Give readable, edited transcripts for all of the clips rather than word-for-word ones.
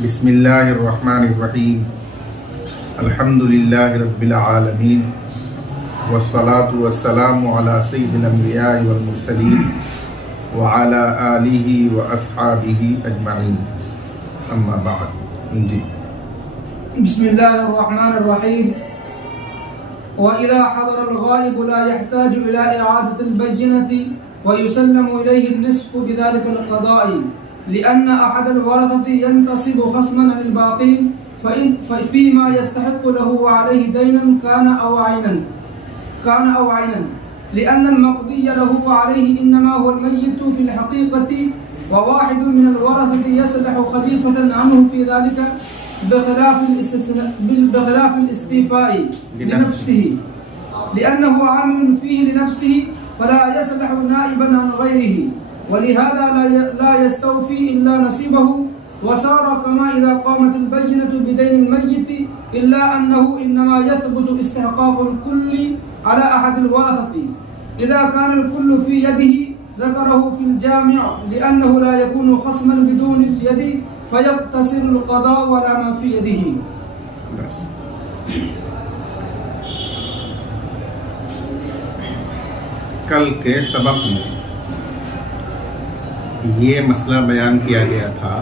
बिस्मिल्लाहिर्रहमानिर्रहीम अल्हम्दुलिल्लाहि रब्बिल आलमीन वस्सलातु वस्सलामु अला सय्यिदिल अंबिया'i वल मुरसलीन व अला आलिहि व अस्हाबिहि अजमाइन अम्मा बाद। जी बिस्मिल्लाहिर्रहमानिर्रहीम व इज़ा हज़रल गाइब ला यहताजु इला इआदतिल बय्यनति व युसल्लमु इलैहि निस्फ़ु बिज़ालिकल क़दा'i लिअन्न अहदल वरसति यंतसिबु ख़स्मन अनिल बाक़ीन फ़ीमा यस्तहिक़्क़ु लहु व अलैहि दैनन कान अव ऐनन लिअन्नल मक़दिय्य लहु व अलैहि इन्नमा हुवल मय्यितु फ़िल हक़ीक़ति व वाहिदुन मिनल वरसति यसलहु ख़लीफ़तन अन्हु फ़ी ज़ालिका बिख़िलाफ़िल इस्तिफ़ा'i लिनफ़्सिही लिअन्नहु आमिलुन फ़ीहि लिनफ़्सिही फ़ला यसलहु नाइबन अन ग़ैरिही वलिहाज़ा ला यस्तौफ़ी इल्ला नसीबहु वसारा कमा इज़ा क़ामतिल बय्यनतु बिदैनिल मय्यिति इल्ला अन्नहु इन्नमा यथबुतु इस्तिहक़ाक़ुल कुल्ली अला अहदिल वरसति इज़ा कानल कुल्लु फ़ी यदिही ज़करहु फ़िल जामिअ लिअन्नहु ला यकूनु ख़स्मन बिदूनिल यदि फ़यक़्तसिरुल क़दाअु अला मा फ़ी यदिही। बस कल के सबक में ये मसला बयान किया गया था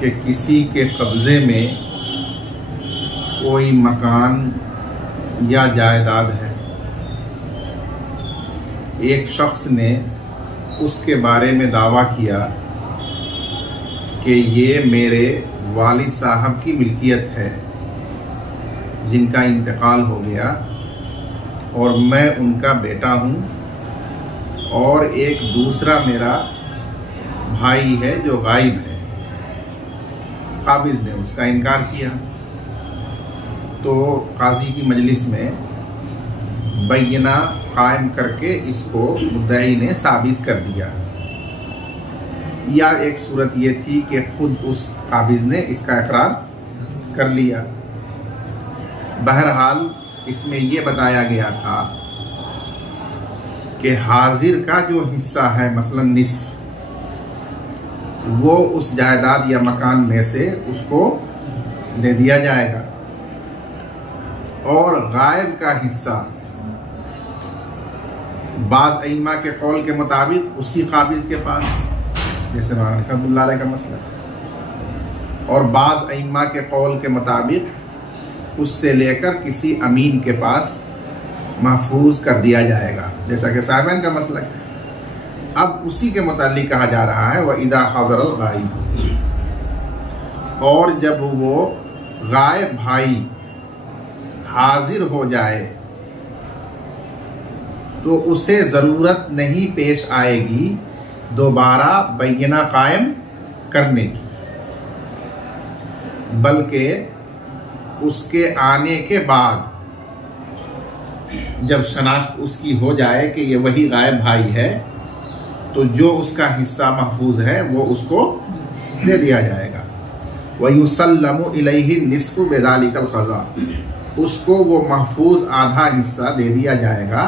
कि किसी के कब्जे में कोई मकान या जायदाद है, एक शख्स ने उसके बारे में दावा किया कि ये मेरे वालिद साहब की मिल्कियत है जिनका इंतकाल हो गया और मैं उनका बेटा हूँ, और एक दूसरा मेरा भाई है जो गायब है। काबिज ने उसका इनकार किया तो काजी की मजलिस में बैना कायम करके इसको मुद्दई ने साबित कर दिया, या एक सूरत ये थी कि खुद उस काबिज ने इसका इकरार कर लिया। बहरहाल इसमें ये बताया गया था कि हाजिर का जो हिस्सा है मसलन निस्फ, वो उस जायदाद या मकान में से उसको दे दिया जाएगा, और गायब का हिस्सा बाज़ अइम्मा के कौल के मुताबिक उसी काबिज के पास, जैसे रहमतुल्लाह अलैह का मसला, और बाज़ अइम्मा के कौल के मुताबिक उससे लेकर किसी अमीन के पास महफूज कर दिया जाएगा, जैसा कि साहिबान का मसला है। अब उसी के मुतालिक कहा जा रहा है व इज़ा हज़रल गाइब, और जब वो गायब भाई हाजिर हो जाए तो उसे जरूरत नहीं पेश आएगी दोबारा बैना कायम करने की, बल्कि उसके आने के बाद जब शनाख्त उसकी हो जाए कि ये वही गायब भाई है, तो जो उसका हिस्सा महफूज है वो उसको दे दिया जाएगा। व युसल्लमु इलैहि निस्फ़ु बिज़ालिकल क़ज़ा, उसको वो महफूज आधा हिस्सा दे दिया जाएगा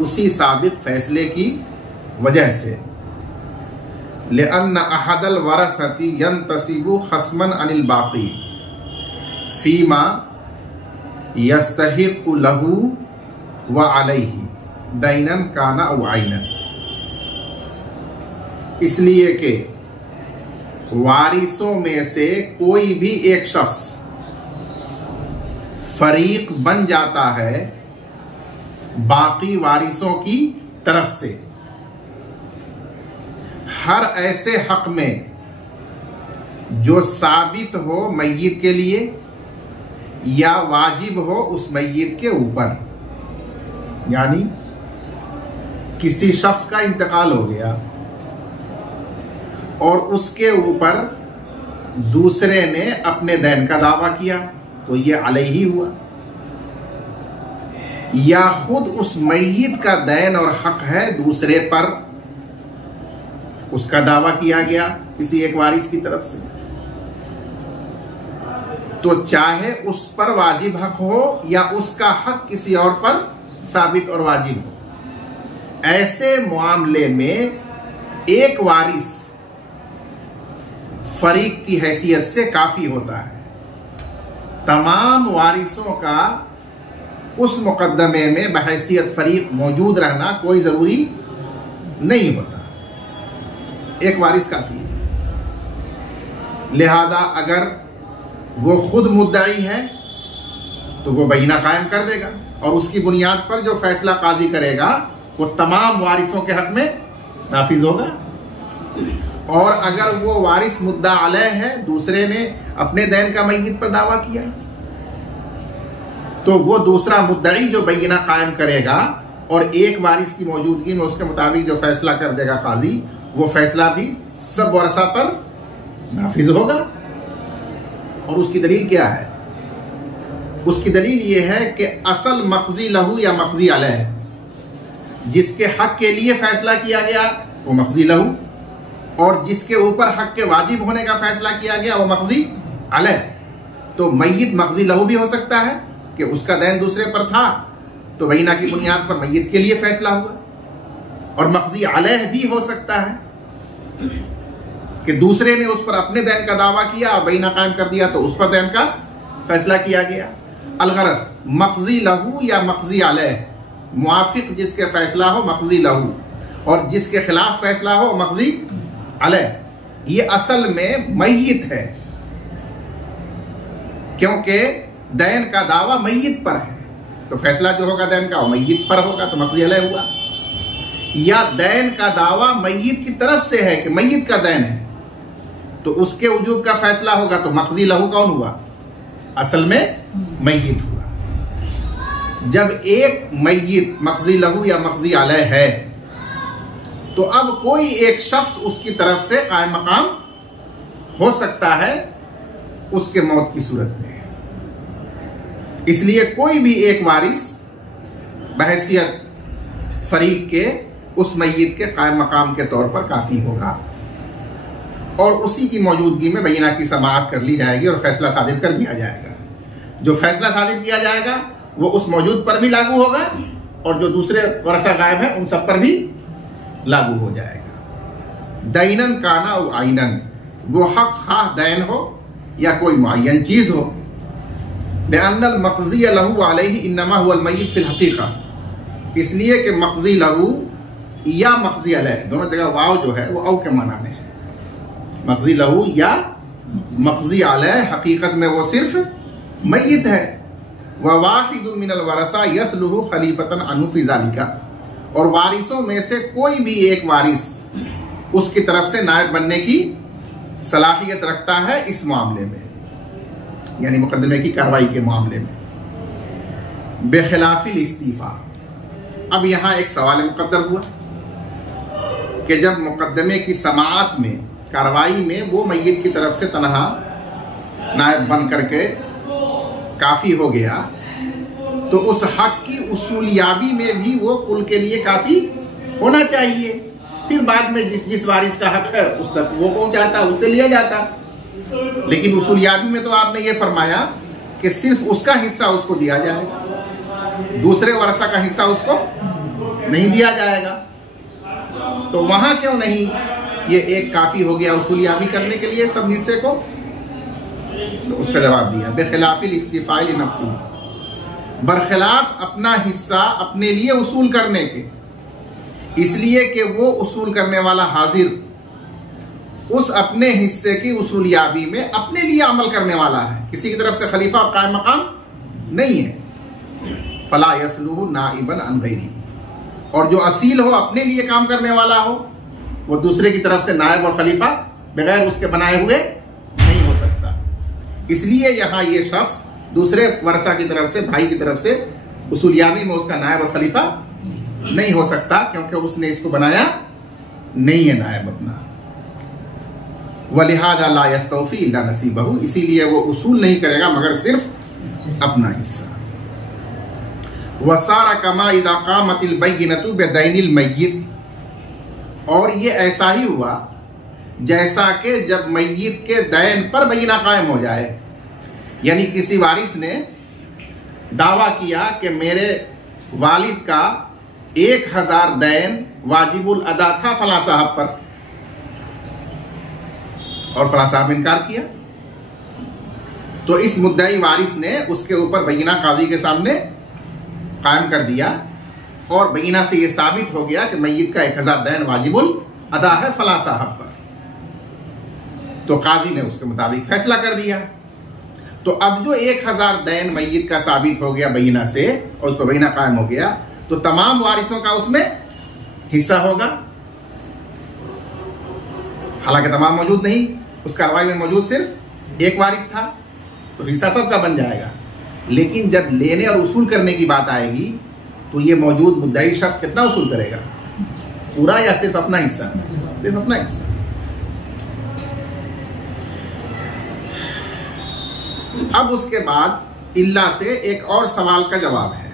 उसी साबिक़ फैसले की वजह से। लिअन्न अहदल वरसति यंतसिबु ख़स्मन अनिल बाक़ी फ़ीमा यस्तहिक़्क़ु लहु व अलैहि दैनन कान अव ऐनन, इसलिए कि वारिसों में से कोई भी एक शख्स फरीक बन जाता है बाकी वारिसों की तरफ से हर ऐसे हक में जो साबित हो मय्यत के लिए या वाजिब हो उस मय्यत के ऊपर। यानी किसी शख्स का इंतकाल हो गया और उसके ऊपर दूसरे ने अपने दैन का दावा किया तो ये अलैहि हुआ, या खुद उस मय्यत का दैन और हक है दूसरे पर, उसका दावा किया गया किसी एक वारिस की तरफ से, तो चाहे उस पर वाजिब हक हो या उसका हक किसी और पर साबित और वाजिब हो, ऐसे मामले में एक वारिस फरीक की हैसियत से काफी होता है। तमाम वारिसों का उस मुकद्दमे में बहैसियत फरीक मौजूद रहना कोई जरूरी नहीं होता, एक वारिस काफी है। लिहाजा अगर वो खुद मुद्दई है तो वो बहीना कायम कर देगा और उसकी बुनियाद पर जो फैसला काजी करेगा वो तमाम वारिसों के हक में नाफिज होगा। और अगर वो वारिस मुद्दा अलह है, दूसरे ने अपने दैन का मय्यत पर दावा किया, तो वो दूसरा मुद्दई जो बय्यना कायम करेगा और एक वारिस की मौजूदगी में उसके मुताबिक जो फैसला कर देगा काजी, वो फैसला भी सब वारसा पर नाफिज होगा। और उसकी दलील क्या है? उसकी दलील ये है कि असल मक़ज़ी लहू या मक़ज़ी अलैह, जिसके हक के लिए फैसला किया गया वो मक़ज़ी लहू, और जिसके ऊपर हक के वाजिब होने का फैसला किया गया वो मक़ज़ी अलैह। तो मय्यत मक़ज़ी लहू भी हो सकता है कि उसका दैन दूसरे पर था तो बय्यना की बुनियाद पर मय्यत के लिए फैसला हुआ, और मक़ज़ी अलैह भी हो सकता है कि दूसरे ने उस पर अपने दैन का दावा किया और बय्यना कायम कर दिया तो उस पर दैन का फैसला किया गया। अलगरज मक़ज़ी लहू या मक़ज़ी अलैह, मुआफिक जिसके फैसला हो मक़ज़ी लहू और जिसके खिलाफ फैसला हो मक़ज़ी अलैह, ये असल में मय्यत है, क्योंकि दैन का दावा मय्यत पर है तो फैसला जो होगा दैन का वो मय्यत पर होगा तो मक़ज़ी अलैह हुआ। या दैन का दावा मय्यत की तरफ से है कि मय्यत का दैन है तो उसके वजूब का फैसला होगा तो मक़ज़ी लहू कौन हुआ? असल में मय्यत हुआ। जब एक मय्यत मक़ज़ी लहू या मक़ज़ी अलैह है तो अब कोई एक शख्स उसकी तरफ से कायम मकाम हो सकता है उसके मौत की सूरत में। इसलिए कोई भी एक वारिस बहैसियत फरीक के उस मय्यत के कायम मकाम के तौर पर काफी होगा और उसी की मौजूदगी में बय्यना की समाअत कर ली जाएगी और फैसला सादिर कर दिया जाएगा। जो फैसला सादिर किया जाएगा वो उस मौजूद पर भी लागू होगा और जो दूसरे वरसा गायब है उन सब पर भी लागू हो जाएगा। दैनन काना व आइनन, वो हक खाह दैन हो या कोई मुअय्यन चीज हो। लिअन्नल मक़ज़ी लहू अलैहि इन्नमा हुवल मय्यत फिल हक़ीक़ा, इसलिए कि मक़ज़ी लहू या मक़ज़ी अलैह दोनों जगह वाव जो है वो औ के माना में है। मक़ज़ी लहू या मक़ज़ी अलैह हकीकत में वो सिर्फ मय्यत है। व वाहिदुन मिनल वरसा यसलुहु खलीफतन अनु फी ज़ालिका, और वारिसों में से कोई भी एक वारिस उसकी तरफ से नायब बनने की सलाहियत रखता है इस मामले में, यानी मुकदमे की कार्रवाई के मामले में। बेखिलाफिल इस्तीफा, अब यहां एक सवाल मुकद्दर हुआ कि जब मुकदमे की समाअत में कार्रवाई में वो मय्यत की तरफ से तनहा नायब बन करके काफी हो गया तो उस हक की उसूलियाबी में भी वो कुल के लिए काफी होना चाहिए। फिर बाद में जिस वारिस का हक है उस तक वो पहुंचाता, उससे लिया जाता। लेकिन उसूलियाबी में तो आपने ये फरमाया कि सिर्फ उसका हिस्सा उसको दिया जाएगा, दूसरे वरसा का हिस्सा उसको नहीं दिया जाएगा। तो वहां क्यों नहीं ये एक काफी हो गया उसूलियाबी करने के लिए सब हिस्से को? तो उसका जवाब दिया बेखिलाफिल इस्तिफाई नफ्सी, बरखिलाफ अपना हिस्सा अपने लिए उसूल करने के, इसलिए कि वो उसूल करने वाला हाजिर उस अपने हिस्से की उसूलियाबी में अपने लिए अमल करने वाला है, किसी की तरफ से खलीफा और कायम मकाम नहीं है। फला यसलुहु नाइबन अन गैरी, और जो असील हो अपने लिए काम करने वाला हो वो दूसरे की तरफ से नायब और खलीफा बगैर उसके बनाए हुए नहीं हो सकता। इसलिए यहां ये शख्स दूसरे वरसा की तरफ से, भाई की तरफ से उसूलियाबी में उसका नायब और खलीफा नहीं हो सकता, क्योंकि उसने इसको बनाया नहीं है नायब अपना। वलिहाजा ला यस्तौफी इल्ला नसीबहु, इसीलिए वो उसूल नहीं करेगा मगर सिर्फ अपना हिस्सा। वसारा कमा इदा कामतिल बय्यिनतु बिदैनिल मय्यित, और ये ऐसा ही हुआ जैसा कि जब मय्यित के दैन पर बय्यिना कायम हो जाए, यानी किसी वारिस ने दावा किया कि मेरे वालिद का 1000 दैन वाजिबुल अदा था फला साहब पर, और फला साहब ने इनकार किया। तो इस मुद्दई वारिस ने उसके ऊपर बयीना काजी के सामने कायम कर दिया और बयीना से यह साबित हो गया कि मैयत का 1000 दैन वाजिबुल अदा है फला साहब पर। तो काजी ने उसके मुताबिक फैसला कर दिया। तो अब जो 1000 दैन मैयत का साबित हो गया बयीना से और उस पर बयीना कायम हो गया, तो तमाम वारिसों का उसमें हिस्सा होगा। हालांकि तमाम मौजूद नहीं, उस कार्रवाई में मौजूद सिर्फ एक वारिस था, तो हिस्सा सबका बन जाएगा। लेकिन जब लेने और उसूल करने की बात आएगी तो ये मौजूद मुद्दई शख्स कितना उसूल करेगा, पूरा या सिर्फ अपना हिस्सा? सिर्फ अपना हिस्सा। अब उसके बाद इल्ला से एक और सवाल का जवाब है।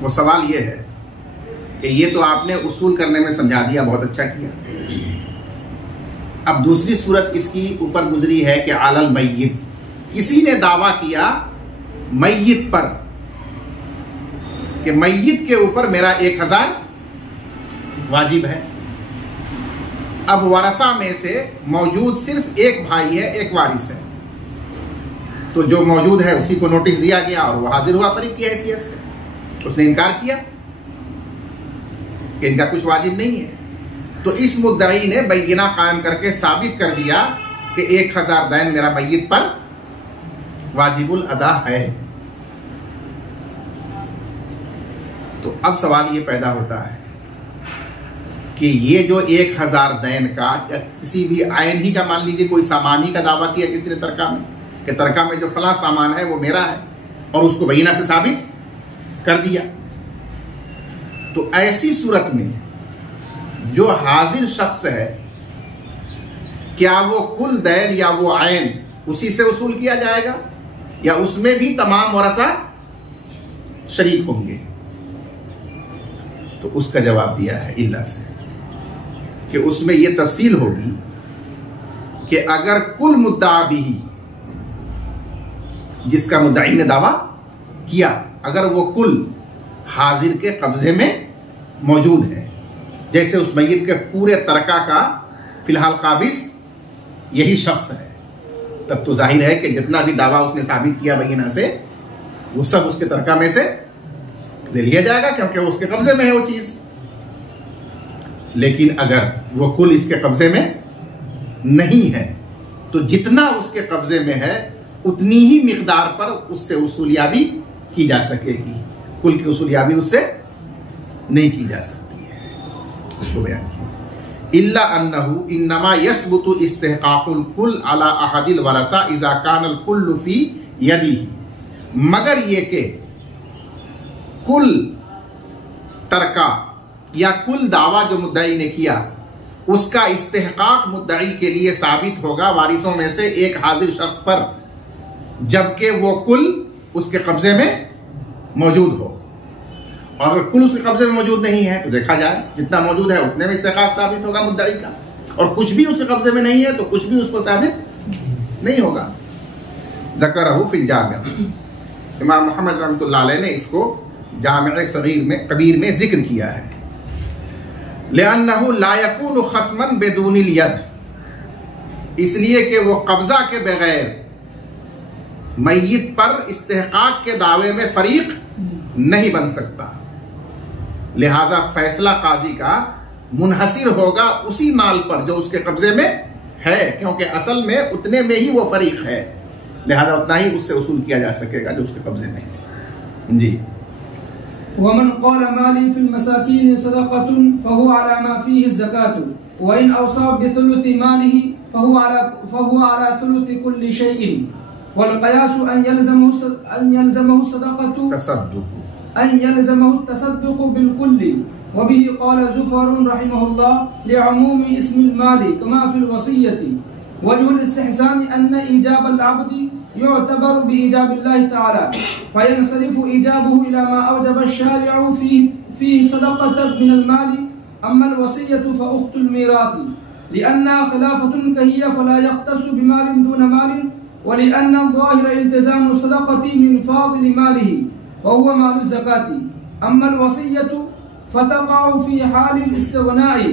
वो सवाल ये है कि ये तो आपने उसूल करने में समझा दिया, बहुत अच्छा किया। अब दूसरी सूरत इसकी ऊपर गुजरी है कि आलल मैयत, किसी ने दावा किया मैयत पर कि मैयत के ऊपर मेरा 1000 वाजिब है। अब वारसा में से मौजूद सिर्फ एक भाई है, एक वारिस है। तो जो मौजूद है उसी को नोटिस दिया गया और वो हाजिर हुआ फरीक की हैसियत से। उसने इनकार किया कि इनका कुछ वाजिब नहीं है। तो इस मुद्दई ने बय्यिना कायम करके साबित कर दिया कि 1000 दैन मेरा मैयत पर वाजिबुल अदा है। तो अब सवाल ये पैदा होता है कि ये जो 1000 दैन का या किसी भी आयन ही का, मान लीजिए कोई सामान ही का दावा किया किसी ने तर्का में कि तर्का में जो फला सामान है वो मेरा है और उसको बय्यिना से साबित कर दिया, तो ऐसी सूरत में जो हाजिर शख्स है, क्या वो कुल दैन या वो आयन उसी से वसूल किया जाएगा या उसमें भी तमाम वारसा शरीक होंगे? तो उसका जवाब दिया है इल्ला से कि उसमें यह तफसील होगी कि अगर कुल मुद्दा भी जिसका मुद्दाई ने दावा किया, अगर वो कुल हाजिर के कब्जे में मौजूद है, जैसे उस मैयत के पूरे तरका का फिलहाल काबिज यही शख्स है, तब तो जाहिर है कि जितना भी दावा उसने साबित किया बय्यिना से वो सब उसके तरका में से ले लिया जाएगा क्योंकि वो उसके कब्जे में है वो चीज। लेकिन अगर वो कुल इसके कब्जे में नहीं है तो जितना उसके कब्जे में है उतनी ही मिकदार पर उससे उसूलियाबी की जा सकेगी, कुल की उसूलियाबी उससे नहीं की जा सकती है। उसको बयान किया इल्ला अन्नहु इन्नमा यसबुतु इस्तिहकाकुल कुल अला अहदिल वरसा इज़ा कानल कुल्लु फी यदिही, मगर ये के कुल तरका या कुल दावा जो मुद्दई ने किया उसका इस्तिहकाक मुद्दई के लिए साबित होगा वारिसों में से एक हाजिर शख्स पर, जबकि वो कुल उसके कब्जे में मौजूद हो। और अगर कुल उसके कब्जे में मौजूद नहीं है तो देखा जाए जितना मौजूद है उतने में इस्तिहकाक साबित होगा मुद्दई का, और कुछ भी उसके कब्जे में नहीं है तो कुछ भी उसको साबित नहीं होगा। ज़करहु फिल जामिअ, इमाम मोहम्मद रहमतुल्लाह अलैह ने इसको जामिअ सगीर में कबीर में जिक्र किया है। लिअन्नहु ला यकूनु खस्मन बिदूनिल यद, इसलिए कि वो कब्जा के बगैर मैयत पर इस्तिहकाक के दावे में फरीक नहीं बन सकता। लिहाजा फैसला काजी का मुनहसिर होगा उसी माल पर जो उसके कब्जे में है, क्योंकि असल में उतने में ही वो फरीक है, लिहाजा उतना ही उससे वसूल किया जा सकेगा जो उसके कब्जे में है। जी। वमन क़ाल माली फिल मसाकीन सदक़तुन फहुव अला मा फीहि ज़कातु व इन अवसा बिथुलुथि मालिही फहुव अला थुलुथि कुल्लि शैइन वल क़यासु अन यलज़महु सदक़तु अन यलज़महु तसद्दुक़ु बिल कुल्ली व बिही क़ाल ज़ुफ़र रहिमहुल्लाह लिअमूमि इस्मिल माली कमा फिल वसिय्यति वजहुल इस्तिहसान अन्न ईजाबल अब्दी युअतबर बिइजाबिल्लाहि तआला फयंसरिफु ईजाबुहु इला मा अवजब अश-शारिअु फीहि सदक़तन मिनल माली अम्मा अल-वसिय्यतु फउख्तुल मीराथि लिअन्ना खिलाफतुन कहिया फला यख्तस्सु बिमालिन दून मालिन वलिअन्न ज़ाहिर इल्तिज़ामु सदक़ति मिन फ़ादिल मालिही वहुव मालु ज़काति अम्मा अल-वसिय्यतु फतक़अु फी हालिल इस्तिग़नाइ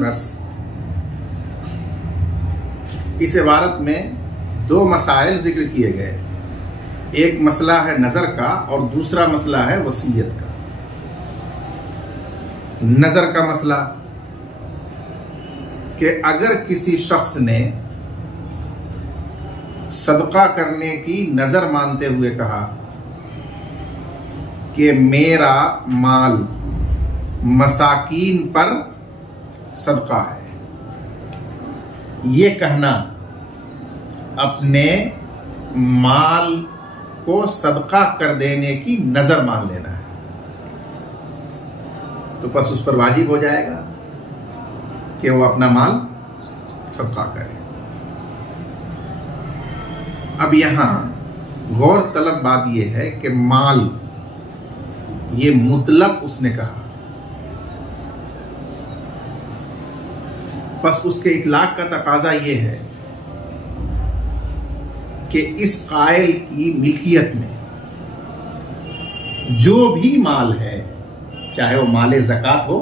बस इस इबारत में दो मसाइल जिक्र किए गए, एक मसला है नजर का और दूसरा मसला है वसीयत का। नजर का मसला कि अगर किसी शख्स ने सदका करने की नजर मानते हुए कहा कि मेरा माल मसाकीन पर सदका है, ये कहना अपने माल को सदका कर देने की नजर मान लेना है, तो बस उस पर वाजिब हो जाएगा कि वो अपना माल सदका करे। अब यहां गौर तलब बात यह है कि माल ये मुतलक उसने कहा, बस उसके इतलाक का तकाजा यह है कि इस कायल की मिल्कियत में जो भी माल है, चाहे वो माले ज़कात हो,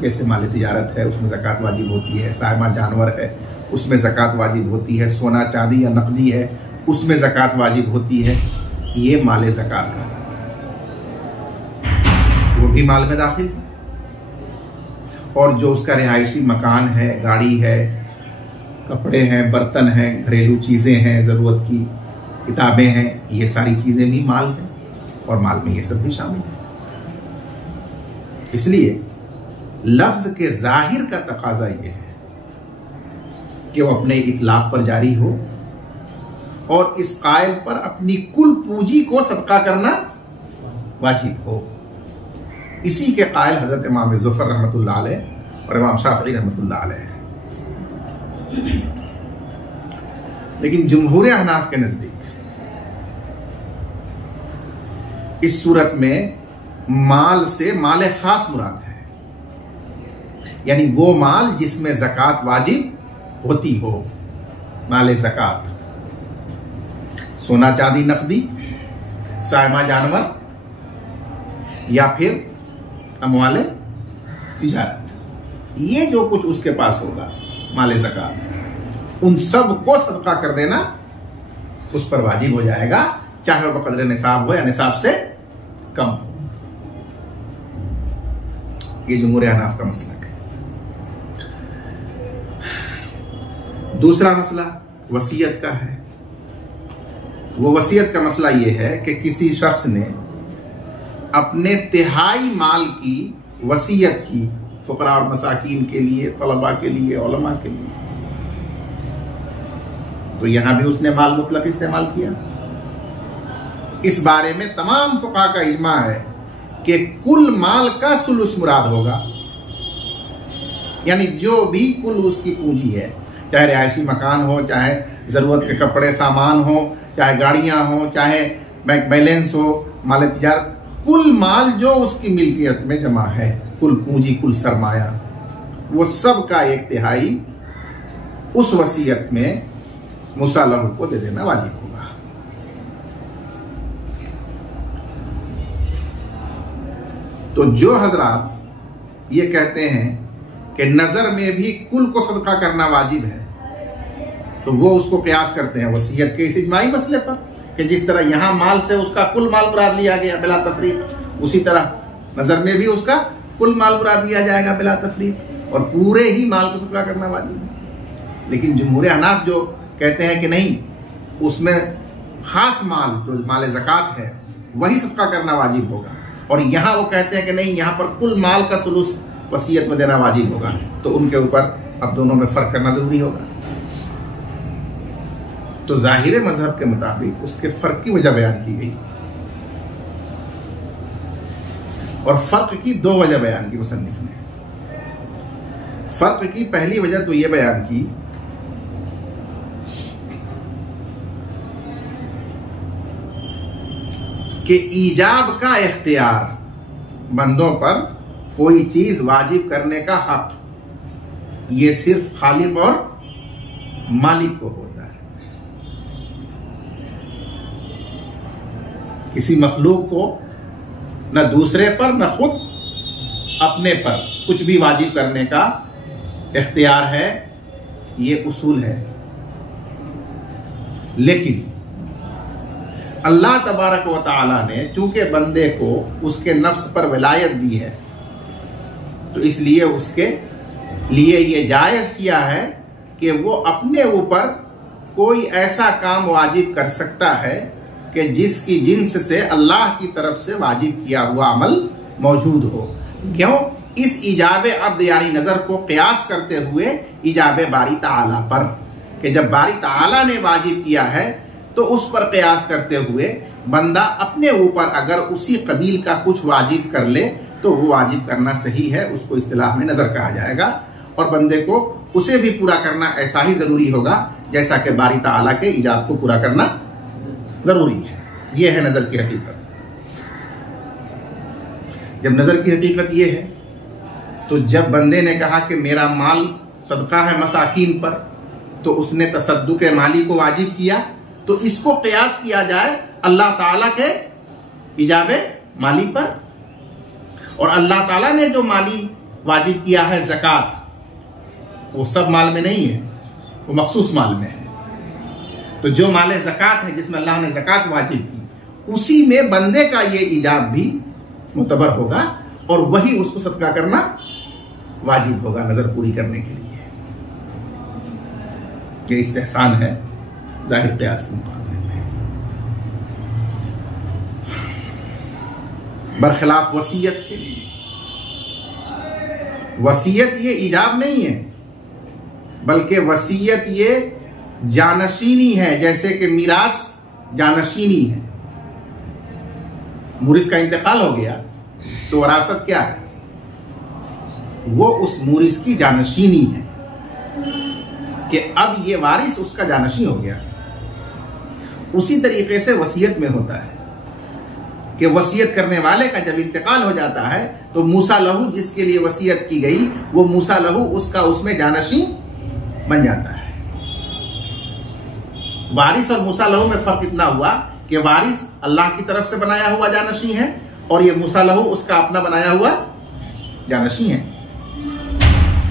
जैसे माले तिजारत है उसमें ज़कात वाजिब होती है, सायमा जानवर है उसमें ज़कात वाजिब होती है, सोना चांदी या नकदी है उसमें ज़कात वाजिब होती है, ये माले ज़कात का वो भी माल में दाखिल है। और जो उसका रिहायशी मकान है, गाड़ी है, कपड़े हैं, बर्तन हैं, घरेलू चीजें हैं, जरूरत की किताबें हैं, ये सारी चीजें भी माल हैं और माल में ये सब भी शामिल है। इसलिए लफ्ज के जाहिर का तकाजा यह है कि वो अपने इतलाक पर जारी हो और इस कायल पर अपनी कुल पूंजी को सदका करना वाजिब हो। इसी के कायल हजरत इमाम ज़ुफ़र रहमतुल्लाह अलैह और इमाम शाफ़िई रहमतुल्लाह अलैह है। लेकिन जमहूर अहनाफ के नजदीक इस सूरत में माल से माल खास मुराद है, यानी वो माल जिसमें ज़कात वाजिब होती हो, माल ज़कात, सोना चांदी नकदी, सायमा जानवर या फिर अमवाले तिजारत, ये जो कुछ उसके पास होगा माले ज़कात, उन सब को सदका कर देना उस पर वाजिब हो जाएगा, चाहे वह बक़द्र निसाब हो या निसाब से कम हो। ये जमहूर अहनाफ का मसलक है। दूसरा मसला वसीयत का है। वो वसीयत का मसला यह है कि किसी शख्स ने अपने तिहाई माल की वसीयत की फुकरा और मसाकीन के लिए, तलबा के लिए, उलमा के लिए, तो यहां भी उसने माल मुतलक इस्तेमाल किया। इस बारे में तमाम फुक़हा का इजमा है कि कुल माल का सुलुस मुराद होगा, यानी जो भी कुल उसकी पूंजी है, चाहे रिहायशी मकान हो, चाहे जरूरत के कपड़े सामान हो, चाहे गाड़ियां हो, चाहे बैंक बैलेंस हो, माल तिजारत, कुल माल जो उसकी मिल्कियत में जमा है, कुल पूंजी, कुल सरमाया, वो सब का एक तिहाई उस वसीयत में मुसालह को दे देना वाजिब होगा। तो जो हजरात ये कहते हैं कि नजर में भी कुल को सदका करना वाजिब है, तो वो उसको कयास करते हैं वसीयत के इस इजमाई मसले पर कि जिस तरह यहां माल से उसका कुल माल मुराद लिया गया बिला तफरीक, उसी तरह नजर में भी उसका कुल माल मुराद लिया जाएगा बिला तफरीक, और पूरे ही माल को सदका करना वाजिब है। लेकिन जमहूर अहनाफ जो कहते हैं कि नहीं, उसमें खास माल जो माल ज़कात है वही सदका करना वाजिब होगा, और यहां वो कहते हैं कि नहीं, यहां पर कुल माल का सुलूस वसीयत में देना वाजिब होगा, तो उनके ऊपर अब दोनों में फर्क करना जरूरी होगा। तो जाहिर मजहब के मुताबिक उसके फर्क की वजह बयान की गई, और फर्क की दो वजह बयान की मुसन्निफ ने। फर्क की पहली वजह तो यह बयान की कि ईजाब का इख्तियार, बंदों पर कोई चीज वाजिब करने का हक, ये सिर्फ खालिक और मालिक को होता है। किसी मखलूक को न दूसरे पर न खुद अपने पर कुछ भी वाजिब करने का इख्तियार है, ये उसूल है। लेकिन अल्लाह तबारक व तआला ने चूंकि बंदे को उसके नफ्स पर विलायत दी है, तो इसलिए उसके लिए ये जायज किया है कि वो अपने ऊपर कोई ऐसा काम वाजिब कर सकता है कि जिसकी जिन्स से अल्लाह की तरफ से वाजिब किया हुआ अमल मौजूद हो। क्यों? इस इजाबे अब्द यानी नजर को क़ियास करते हुए इजाबे बारी ताला पर, कि जब बारी ताला ने वाजिब किया है तो उस पर क़ियास करते हुए बंदा अपने ऊपर अगर उसी कबील का कुछ वाजिब कर ले तो वो वाजिब करना सही है, उसको इस्तिलाह में नजर कहा जाएगा। और बंदे को उसे भी पूरा करना ऐसा ही जरूरी होगा जैसा कि बारी ताला के इजाब को पूरा करना जरूरी है। यह है नजर की हकीकत। जब नजर की हकीकत यह है तो जब बंदे ने कहा कि मेरा माल सदका है मसाकीन पर, तो उसने तसद्दुक माली को वाजिब किया, तो इसको क़ियास किया जाए अल्लाह ताला के इजाबे माली पर। और अल्लाह ताला ने जो माली वाजिब किया है ज़कात, वो सब माल में नहीं है, वो मखसूस माल में है। तो जो माल ज़कात है जिसमें अल्लाह ने ज़कात वाजिब की, उसी में बंदे का ये इजाब भी मुतबर होगा और वही उसको सदका करना वाजिब होगा नजर पूरी करने के लिए। ये इस्तेहसान है जाहिर क़ियास के मुकाबले में। बरखिलाफ वसीयत के, वसीयत ये इजाब नहीं है, बल्कि वसीयत ये जानशीनी है, जैसे कि मीरास जानशीनी है। मुरिस का इंतकाल हो गया तो वरासत क्या है? वो उस मुरिस की जानशीनी है कि अब ये वारिस उसका जानशी हो गया। उसी तरीके से वसीयत में होता है कि वसीयत करने वाले का जब इंतकाल हो जाता है तो मूसा लहू जिसके लिए वसीयत की गई, वो मूसा लहू उसका उसमें जानशी बन जाता है। वारिस और मूसा लहू में फर्क इतना हुआ कि वारिस अल्लाह की तरफ से बनाया हुआ जानशी है और ये मूसा लहू उसका अपना बनाया हुआ जानशी है।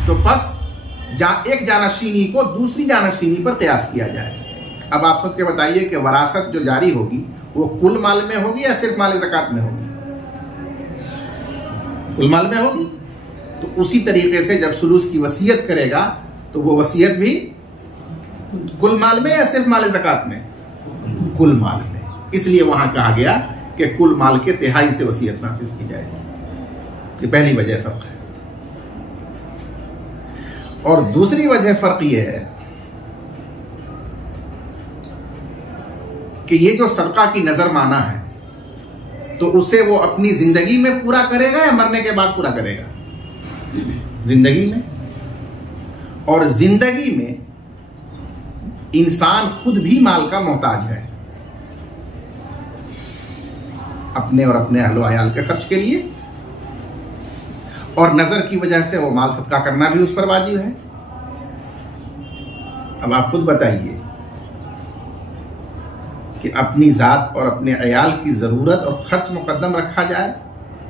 तो बस एक जानशीनी को दूसरी जानशीनी पर क़ियास किया जाए। अब आप सोच के बताइए कि वरासत जो जारी होगी वो कुल माल में होगी या सिर्फ माल ज़कात में होगी? कुल माल में होगी। तो उसी तरीके से जब सुलूस की वसीयत करेगा तो वो वसीयत भी कुल माल में या सिर्फ माल ज़कात में? कुल माल में। इसलिए वहां कहा गया कि कुल माल के तिहाई से वसीयत नाफिज की जाएगी। ये पहली वजह फर्क है। और दूसरी वजह फर्क यह है कि ये जो सदका की नजर माना है तो उसे वो अपनी जिंदगी में पूरा करेगा या मरने के बाद पूरा करेगा? जिंदगी में। और जिंदगी में इंसान खुद भी माल का मोहताज है अपने और अपने अहलो अयाल के खर्च के लिए, और नजर की वजह से वो माल सदका करना भी उस पर वाजिब है। अब आप खुद बताइए कि अपनी जात और अपने अयाल की जरूरत और खर्च मुकद्दम रखा जाए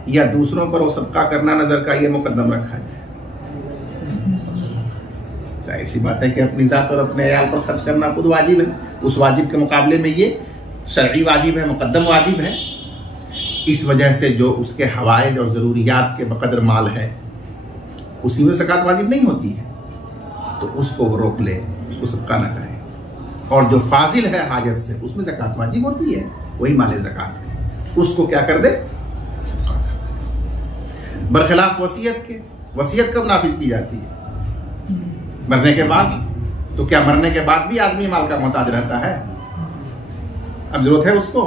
या दूसरों पर वो सदका करना नजर का ये मुकद्दम रखा जाए? जाहिर सी बात है कि अपनी जात और अपने अयाल पर खर्च करना खुद वाजिब है। उस वाजिब के मुकाबले में ये शरई वाजिब है, मुकद्दम वाजिब है। इस वजह से जो उसके हवाइज और जरूरियात के बकदर माल है उसी में ज़कात वाजिब नहीं होती है, तो उसको वो रोक ले, उसको सदका ना करे। और जो फाजिल है हाजत से उसमें ज़कात वाजिब होती है, वही माले ज़कात है, उसको क्या कर दे? सदका कर दे। बरखिलाफ वसीयत के, वसीयत कब नाफिज की जाती है? मरने के बाद। तो क्या मरने के बाद भी आदमी माल का मोहताज रहता है? अब जरूरत है उसको?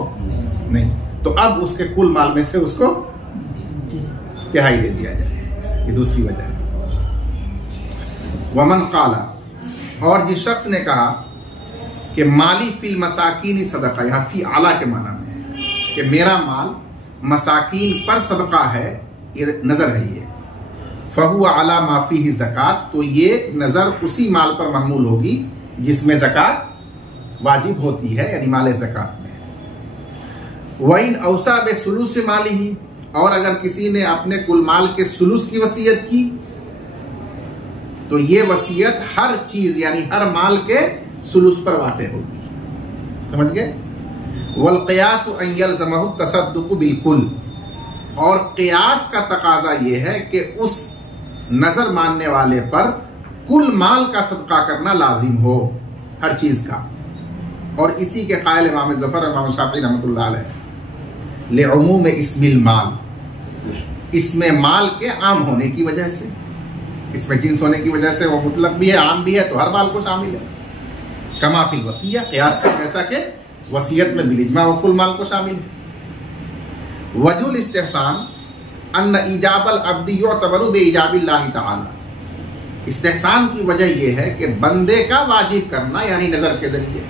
नहीं। तो अब उसके कुल माल में से उसको तिहाई दे दिया जाए। ये दूसरी वजह है। वमन काला, और जिस शख्स ने कहा कि माली फिल मसाकीनी सदका, यहां फी आला के माना में कि मेरा माल मसाकीन पर सदका है, ये नजर है, ये फहुआ अला माफी ही ज़कात, तो ये नजर उसी माल पर महमूल होगी जिसमें ज़कात वाजिब होती है, यानी माल ज़कात में। वइन औसा बे सुलूस माली ही, और अगर किसी ने अपने कुल माल के सुलूस की वसीयत की तो ये वसीयत हर चीज यानी हर माल के सुलूस पर वाक़े होगी। समझ गए? वल क़ियास अन यल्ज़महु तसद्दुक़ बिल्कुल, और क़ियास का तकाजा ये है कि उस नजर मानने वाले पर कुल माल का सदका करना लाजिम हो, हर चीज का। और इसी के कायल इमाम ज़फ़र इमाम शाफ़ी रहमतुल्लाह अलैह लिउमूम इस्मिल माल, इसमें माल के आम होने की वजह से, इसमें जिन्स होने की वजह से वो मुतलक भी है, आम भी है, तो हर माल को शामिल है। कमा फिल वसीया, क़ियास का जैसा कि वसीयत में बिलिज्मा वो कुल माल को शामिल है। वजुल इस्तिहसान अन्न इजाबल अब्दी युतबरु बिइजाबिल्लाहि तआला, इस्तिहसान की वजह यह है कि बंदे का वाजिब करना यानी नजर के जरिए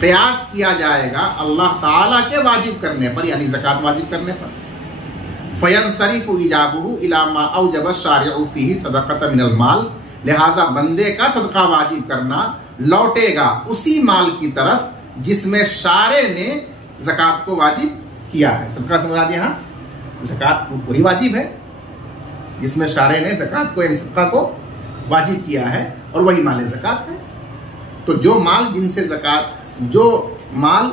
क़ियास किया जाएगा अल्लाह ताला के वाजिब करने पर, यानी ज़कात वाजिब करने पर। फयंसरिफु इजाबुहु इला मा औजब शारिउ फीही सदक़तन मिनल माल, लिहाजा बंदे का सदका वाजिब करना लौटेगा उसी माल की तरफ जिसमें शारे ने ज़कात को वाजिब किया है। सदका से मुराद यहाँ ज़कात वही वाजिब है जिसमें शारे ने ज़कात को यानी सदका को वाजिब किया है, और वही माल ज़कात है। तो जो माल जिनसे ज़कात, जो माल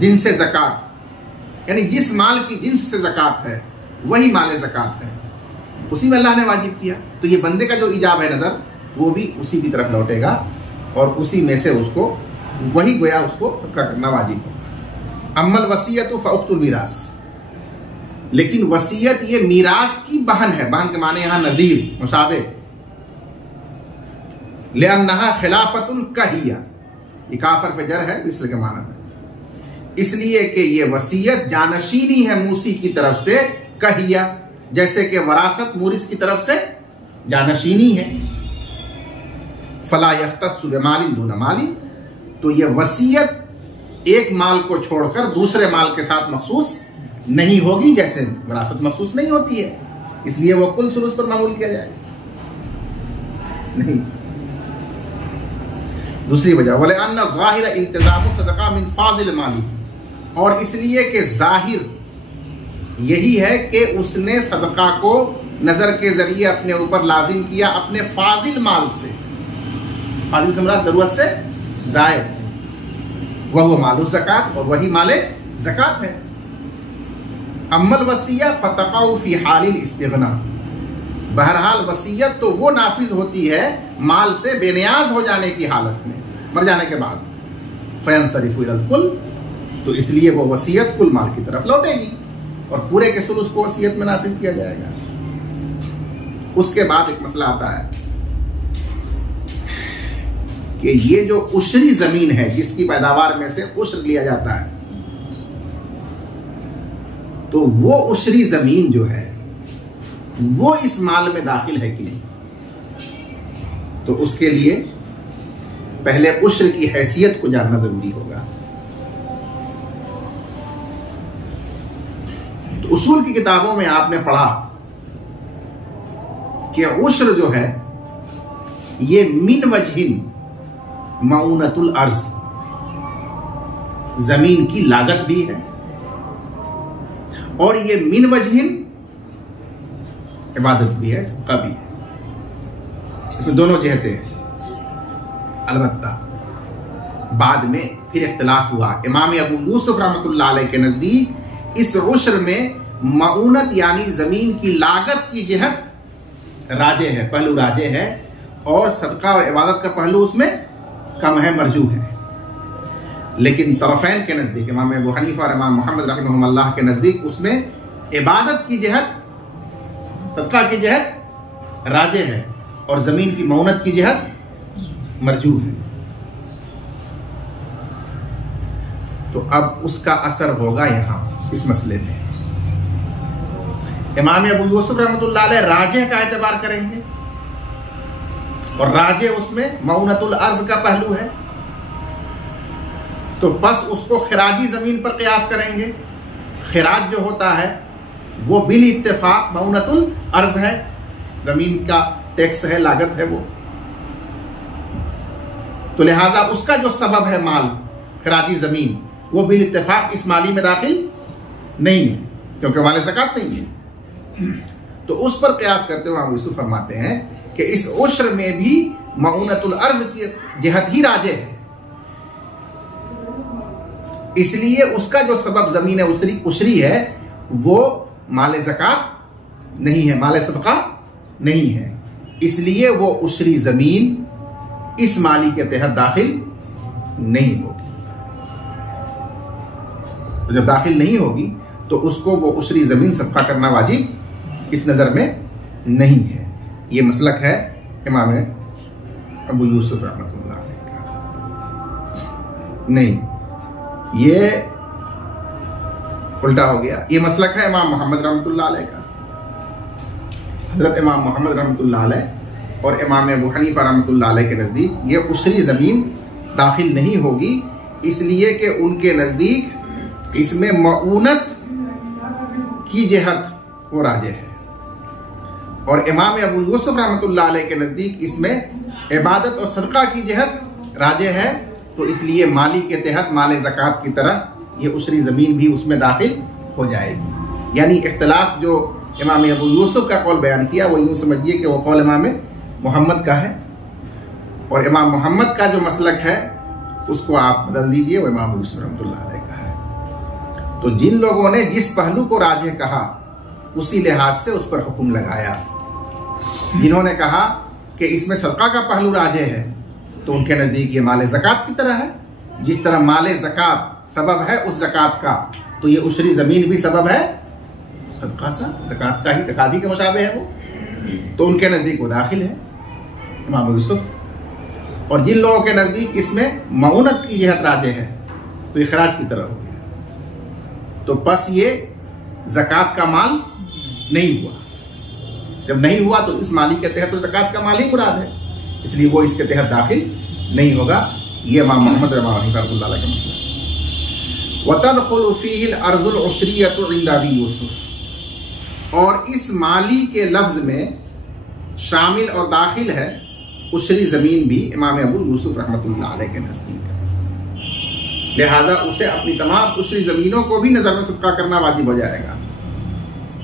जिनसे ज़कात यानी जिस माल की जिन्स से ज़कात है वही माल ज़कात है, उसी में अल्लाह ने वाजिब किया। तो ये बंदे का जो इजाब है नजर, वो भी उसी की तरफ लौटेगा और उसी में से उसको वही गोया उसको सदका करना वाजिब होगा। अम्मल वसीयत फउक्तुल मीरास, लेकिन वसीयत ये मीरास की बहन है। बहन के माने यहां नजीर मुशाबे, लिअन्नहा खिलाफतुन कहिया, ये काफर पे जर है इसलिए के माना है, इसलिए कि ये वसीयत जानशीनी है मूसी की तरफ से, कहिया जैसे कि वरासत मूरिस की तरफ से जानशीनी है। फला यख्तस्सु बिमालिन दून मालिन, तो ये वसीयत एक माल को छोड़कर दूसरे माल के साथ मखसूस नहीं होगी, जैसे वरासत मखसूस नहीं होती है, इसलिए वो कुल सुलूस पर मामूल किया जाए नहीं। दूसरी वजह वले अन्ना ज़ाहिर इल्तिज़ामु सदका मिन फाज़िल माली, और इसलिए कि जाहिर यही है कि उसने सदका को नजर के जरिए अपने ऊपर लाजिम किया अपने फाजिल माल से। फाजिल से मुराद जरूरत से जायद, वह मालू ज़कात, और वही माले ज़कात है। अम्मल वसीया फतक़उ फी हालिल इस्तिग़ना, बहरहाल वसीयत तो वो नाफिज होती है माल से बेनियाज हो जाने की हालत में, मर जाने के बाद। फयंसरिफु इलल कुल, तो इसलिए वो वसीयत कुल माल की तरफ लौटेगी और पूरे के सुलूस को वसीयत में नाफिज किया जाएगा। उसके बाद एक मसला आता है कि ये जो उशरी जमीन है जिसकी पैदावार में से उश्र लिया जाता है, तो वो उशरी जमीन जो है वो इस माल में दाखिल है कि नहीं, तो उसके लिए पहले उश्र की हैसियत को जानना जरूरी होगा। तो उसूल की किताबों में आपने पढ़ा कि उश्र जो है ये मिन वजहिन मऊनतुल अर्ज, जमीन की लागत भी है, और ये मिन वजहिन इबादत भी है, सबका भी है। इसमें दोनों जहते हैं। अलबत्ता बाद में फिर इख्तिलाफ हुआ। इमाम अबू यूसुफ रहमतुल्लाह अलैह के नजदीक इस उश्र में मऊनत यानी जमीन की लागत की जहत राजे है, पहलू राजे है, और सदका और इबादत का पहलू उसमें कम है, मरजू है। लेकिन तरफैन के नजदीक इमाम अबू हनीफा और इमाम मोहम्मद रहमहुल्लाह के नजदीक उसमें इबादत की जहत, सदका की जहत राजे है, और जमीन की मऊनत की जहत मरजू है। तो अब उसका असर होगा यहां इस मसले में। इमाम अबू यूसुफ रहमतुल्लाह अलैह राजे का एतबार करेंगे, और राजे उसमें मऊनतुल अर्ज का पहलू है। तो बस उसको खिराजी जमीन पर कयास करेंगे। खिराज जो होता है वो बिल इत्तेफाक मऊनतुल अर्ज है, जमीन का टैक्स है, लागत है वो। तो लिहाजा उसका जो सबब है माल, खिराजी जमीन, वो बिल इत्तेफाक इस माली में दाखिल नहीं है, क्योंकि माल ज़कात नहीं है। तो उस पर कयास करते हुए यूसुफ फरमाते हैं कि इस उश्र में भी मऊनतुल अर्ज की जिहत ही राजे है, इसलिए उसका जो सबब जमीन उशरी है वो माल ज़कात नहीं है, माल सदका नहीं है, इसलिए वो उशरी जमीन इस माली के तहत दाखिल नहीं होगी। तो जब दाखिल नहीं होगी तो उसको वो उशरी जमीन सदका करना वाजिब इस नजर में नहीं है। ये मसलक है इमाम अबू यूसुफ रहमतुल्लाह अलैह का। नहीं, ये उल्टा हो गया। ये मसलक है इमाम मोहम्मद रहमतुल्लाह अलैह का। हजरत इमाम मोहम्मद रहमतुल्लाह अलैह और इमाम अबू हनीफा रहमतुल्लाह अलैह के नजदीक ये उशरी जमीन दाखिल नहीं होगी, इसलिए कि उनके नजदीक इसमें मऊनत की जिहत वो राजे है, और इमाम अबू यूसुफ रहमतुल्लाह अलैह के नजदीक इसमें इबादत और सदका की जिहत राजे है। तो इसलिए माली के तहत माल ज़कात की तरह ये उशरी जमीन भी उसमें दाखिल हो जाएगी। यानी इख्तिलाफ जो इमाम अबू यूसुफ का कौल बयान किया वो यूं समझिए कि वो कौल इमाम मोहम्मद का है, और इमाम मोहम्मद का जो मसलक है उसको आप बदल दीजिए, वो इमाम यूसुफ रहमतुल्लाह अलैह का है। तो जिन लोगों ने जिस पहलू को राजे कहा उसी लिहाज से उस पर हुक्म लगाया। जिन्होंने कहा कि इसमें सदका का पहलू राजे है तो उनके नजदीक ये माल ज़कात की तरह है। जिस तरह माल ज़कात सबब है उस ज़कात का, तो ये उशरी जमीन भी सबब है सदका का, ज़कात का ही, तकादी के मुशाबे है वो, तो उनके नजदीक वो दाखिल है इमाम यूसुफ। और जिन लोगों के नजदीक इसमें मऊनत की जिहत राजे है तो ये खराज की तरह हो गया। तो बस ये ज़कात का माल नहीं हुआ। जब नहीं हुआ तो इस माली के तहत तो ज़कात का माल ही मुराद है, इसलिए वो इसके तहत दाखिल नहीं होगा। ये इमाम मोहम्मद रहमतुल्लाह अलैह का मसला है। वतदखुलु फीहिल अर्जुल उशरियतु इंदा अबी यूसुफ, और इस माली के लफ्ज में शामिल और दाखिल है उशरी जमीन भी इमाम अबू यूसुफ रहमतुल्लाह अलैह के नजदीक। लिहाजा उसे अपनी तमाम उशरी जमीनों को भी नजर में सदका करना वाजिब हो जाएगा।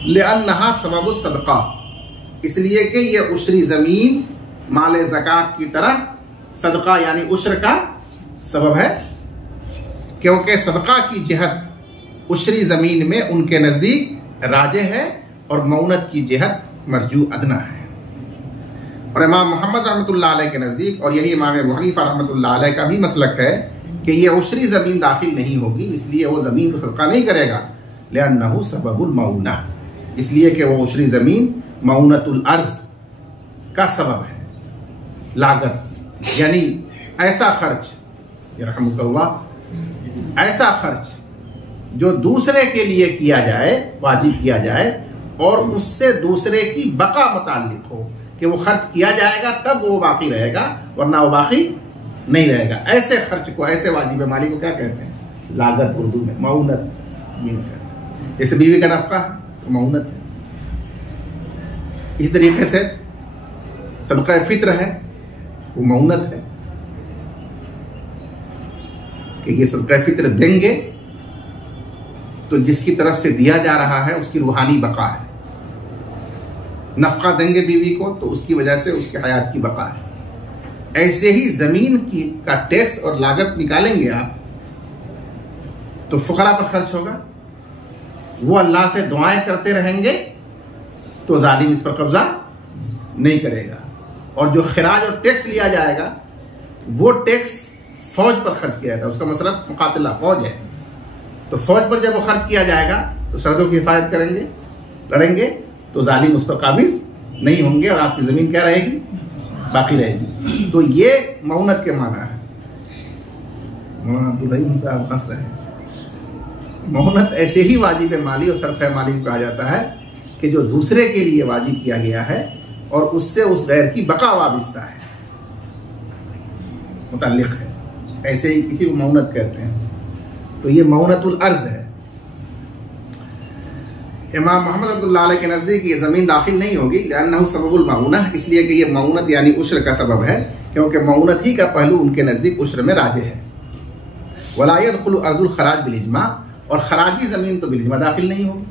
लिअन्नहा सबबु सदका, इसलिए कि ये उशरी जमीन माल ज़कात की तरह सदका यानी उश्र का सबब है, क्योंकि सदका की जिहत उशरी जमीन में उनके नजदीक राजे है और मऊनत की जिहत मरजू अदना है। और इमाम मोहम्मद रहमतुल्लाह अलैह के नजदीक, और यही इमाम अबू हनीफा रहमतुल्लाह अलैह का भी मसलक है कि यह उशरी जमीन दाखिल नहीं होगी, इसलिए वो जमीन को सदका नहीं करेगा। लिअन्नहु सबबुल मऊना, इसलिए कि वो उशरी जमीन मऊनतुल अर्ज का सबब है, लागत यानी ऐसा खर्च, रहमुकल्लाह, ऐसा खर्च जो दूसरे के लिए किया जाए, वाजिब किया जाए, और उससे दूसरे की बका मुताल्लिक हो कि वो खर्च किया जाएगा तब वो बाकी रहेगा, वरना वो बाकी नहीं रहेगा। ऐसे खर्च को, ऐसे वाजिब माली को क्या कहते हैं? लागत, उर्दू में मऊनत। जैसे बीवी का नफका तो मऊनत है, इस तरीके से सदका फित्र है वो मऊनत है कि ये सदका फित्र देंगे तो जिसकी तरफ से दिया जा रहा है उसकी रूहानी बका है। नफका देंगे बीवी को तो उसकी वजह से उसके हयात की बका है। ऐसे ही जमीन की का टैक्स और लागत निकालेंगे आप तो फुकरा पर खर्च होगा, वो अल्लाह से दुआएं करते रहेंगे तो जालिम इस पर कब्जा नहीं करेगा। और जो खिराज और टैक्स लिया जाएगा वो टैक्स फौज पर खर्च किया जाता है, उसका मतलब मुकातिला फौज है, तो फौज पर जब वो खर्च किया जाएगा तो सरहदों की हिफाजत करेंगे, लड़ेंगे, तो जालिम उस पर काबिज नहीं होंगे और आपकी जमीन क्या रहेगी? बाकी रहेगी। तो ये मऊनत के माना है। अब्दुल साहब हंस रहे हैं। मऊनत ऐसे ही वाजिब माली और सरफ माली को कहा जाता है कि जो दूसरे के लिए वाजिब किया गया है और उससे उस गैर की बका वाबिस्ता है, मुताल्लिक है, ऐसे ही इसी को मऊनत कहते हैं। तो ये मऊनतुल अर्ज है। इमाम मोहम्मद रहमतुल्लाह अलैह के नजदीक ये जमीन दाखिल नहीं होगी, लिअन्नहु सबबुल मऊना, इसलिए कि ये मऊनत यानी उश्र का सबब है, क्योंकि मऊनत ही का पहलू उनके नजदीक उश्र में राजे है। वला यदखुलु अर्जुल खराज बिल इज्मा, और खराजी जमीन तो बिल इज्मा दाखिल नहीं होगी,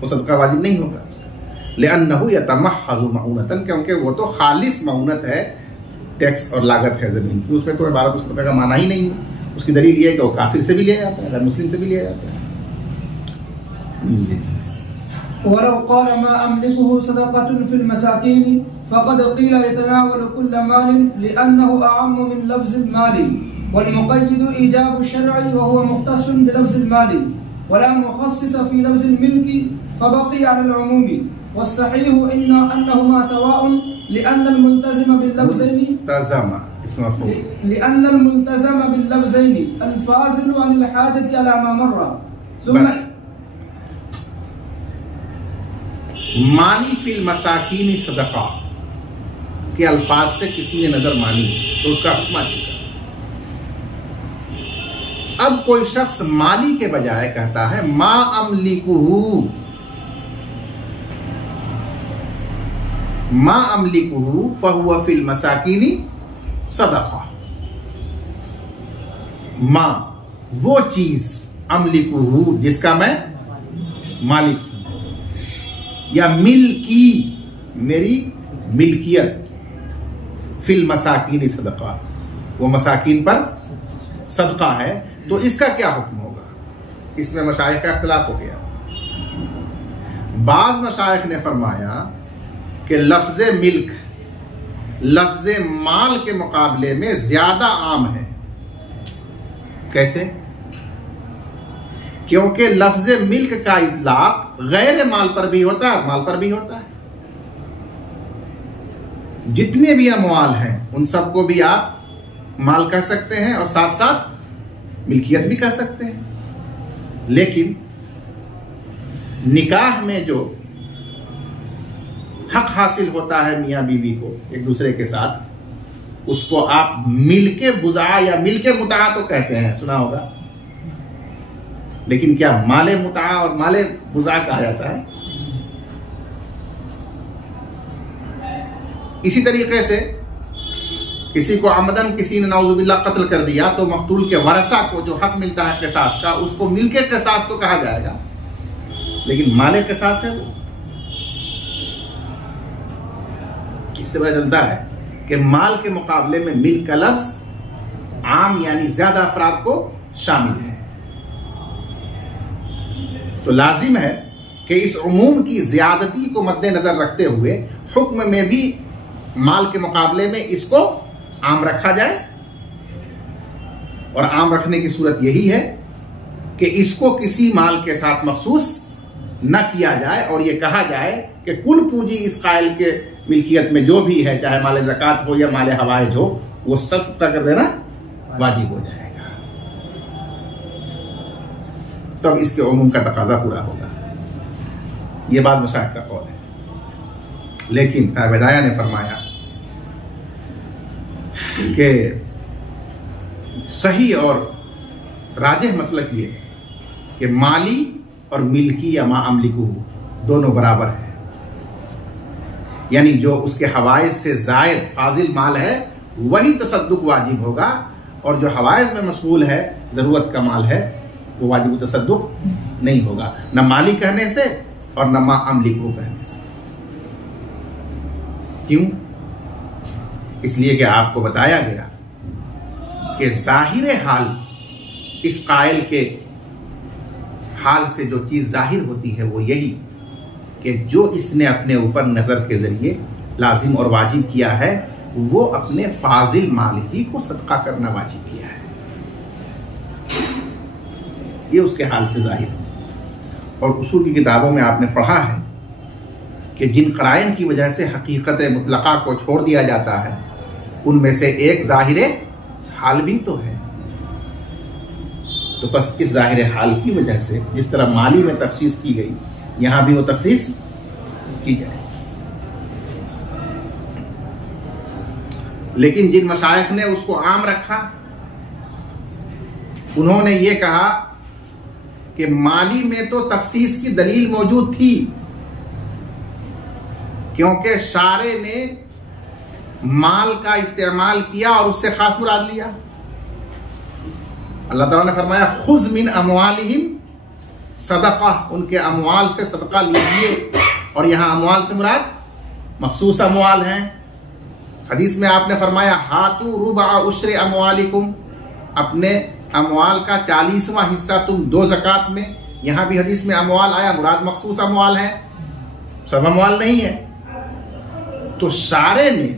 वो सदका वाजिब नहीं होगा। लिअन्नहु यतमहज़ु मऊनतन, क्योंकि वो तो खालिस मऊनत है, टैक्स और लागत है जमीन की, उसमें तो इबारत सदका का माना ही नहीं है। उसकी दलील ये है कि वो काफिर से भी लिया जाता है, गैर मुस्लिम से भी लिया जाता है। वलौ क़ाल मा अमलिकुहु सदक़तुन फिल मसाकीन फ़क़द क़ील यतनावलु कुल्ल मालिन लिअन्नहु अअम्मु मिन लफ्ज़िल माली वल मुक़य्यिदु ईजाबु शर'i व हुवा मुख़्तस्सुन बिलफ्ज़िल माली वला मुख़स्सिस फ़ी लफ्ज़िल मिल्की फ़बक़िया अलल उमूमी वस्सहीहु अन्नहुमा सवाअन लिअन्नल मुल्तज़िम बिल लफ्ज़ैनि लिअन्नल मुल्तज़िम बिल लफ्ज़ैनि अल फ़ाज़िलु अनिल हाजति अला मा मर्रा। मानी फिल मसाकीन सदका के अल्फाज से किसी ने नजर मानी तो उसका हुक्म आ चुका। अब कोई शख्स माली के बजाय कहता है मा अमलिकुहु, मा अमलिकुहु फहुवा फिल मसाकीनी सदका। मा वो चीज, अमलिकुहु जिसका मैं मालिक, या मिल्की मेरी मिल्कियत, फिल मसाकीन सदका वो मसाकीन पर सदका है, तो इसका क्या हुक्म होगा। इसमें मशाइख का इख्तिलाफ हो गया। बाज मशाइख ने फरमाया कि लफ्ज़े मिल्क लफ्ज़े माल के मुकाबले में ज्यादा आम है। कैसे? क्योंकि लफ्ज़े मिल्क का इतलाक गैर माल पर भी होता है, माल पर भी होता है। जितने भी अमवाल हैं उन सबको भी आप माल कह सकते हैं और साथ साथ मिल्कियत भी कह सकते हैं। लेकिन निकाह में जो हक हासिल होता है मियां बीवी को एक दूसरे के साथ, उसको आप मिलके बुज़ा या मिलके मुता तो कहते हैं, सुना होगा। लेकिन क्या माले मुता और माले बुज़ा कहा जाता है? इसी तरीके से किसी को आमदन किसी ने नाउजुबिल्लाह कत्ल कर दिया तो मकतूल के वरसा को जो हक मिलता है क़िसास का, उसको मिलके क़िसास तो कहा जाएगा, लेकिन माले क़िसास है वो। इससे पता चलता है कि माल के मुकाबले में मिल का लफ्ज आम यानी ज्यादा अफराद को शामिल है। तो लाजिम है कि इस उमूम की ज्यादती को मद्देनजर रखते हुए हुक्म में भी माल के मुकाबले में इसको आम रखा जाए। और आम रखने की सूरत यही है कि इसको किसी माल के साथ मखसूस न किया जाए और यह कहा जाए कि कुल पूंजी इस कायल के मिल्कियत में जो भी है, चाहे माले ज़कात हो या माले हवाइज हो, वो सब सदका कर देना वाजिब हो जाएगा। तब इसके उमूम का तकाजा पूरा होगा। यह बात मशाइख का कौल है। लेकिन साहिब हिदाया ने फरमाया कि सही और राजिह मसलक ये कि माली और मिल्की या मा अमलिकू दोनों बराबर है। यानी जो उसके हवाइज से जायद फाजिल माल है वही तसद्दुक वाजिब होगा, और जो हवाइज में मशगूल है, जरूरत का माल है, वो वाजिब तसद्दुक नहीं होगा, न माली कहने से और न मा अमलिकू कहने से। क्यों? इसलिए कि आपको बताया गया कि जाहिर हाल इस कायल के हाल से जो चीज जाहिर होती है वो यही कि जो इसने अपने ऊपर नजर के जरिए लाजिम और वाजिब किया है वो अपने फाजिल माल ही को सदका करना वाजिब किया है। ये उसके हाल से जाहिर है। और उसूल की किताबों में आपने पढ़ा है कि जिन क़राइन की वजह से हकीकत मुतलका को छोड़ दिया जाता है उनमें से एक ज़ाहिर हाल भी तो है। तो बस इस ज़ाहिर हाल की वजह से जिस तरह माली में तखसीस की गई, यहां भी वो तखसीस की जाए। लेकिन जिन मशाइख ने उसको आम रखा उन्होंने ये कहा कि माली में तो तखसीस की दलील मौजूद थी, क्योंकि शारे ने माल का इस्तेमाल किया और उससे खास मुराद लिया। अल्लाह ताला ने फरमाया खुज़ मिन अमवालिहिम सदका, उनके अमवाल से सदका लीजिए, और यहां अमवाल से मुराद मखसूस अमवाल हैं। हदीस में आपने फरमाया हातू रुबा उश्रे अमवालिकुम, अपने अमवाल का 40वां हिस्सा तुम दो ज़कात में। यहां भी हदीस में अमवाल आया, मुराद मखसूस अमवाल है, सब अमवाल नहीं है। तो शारे ने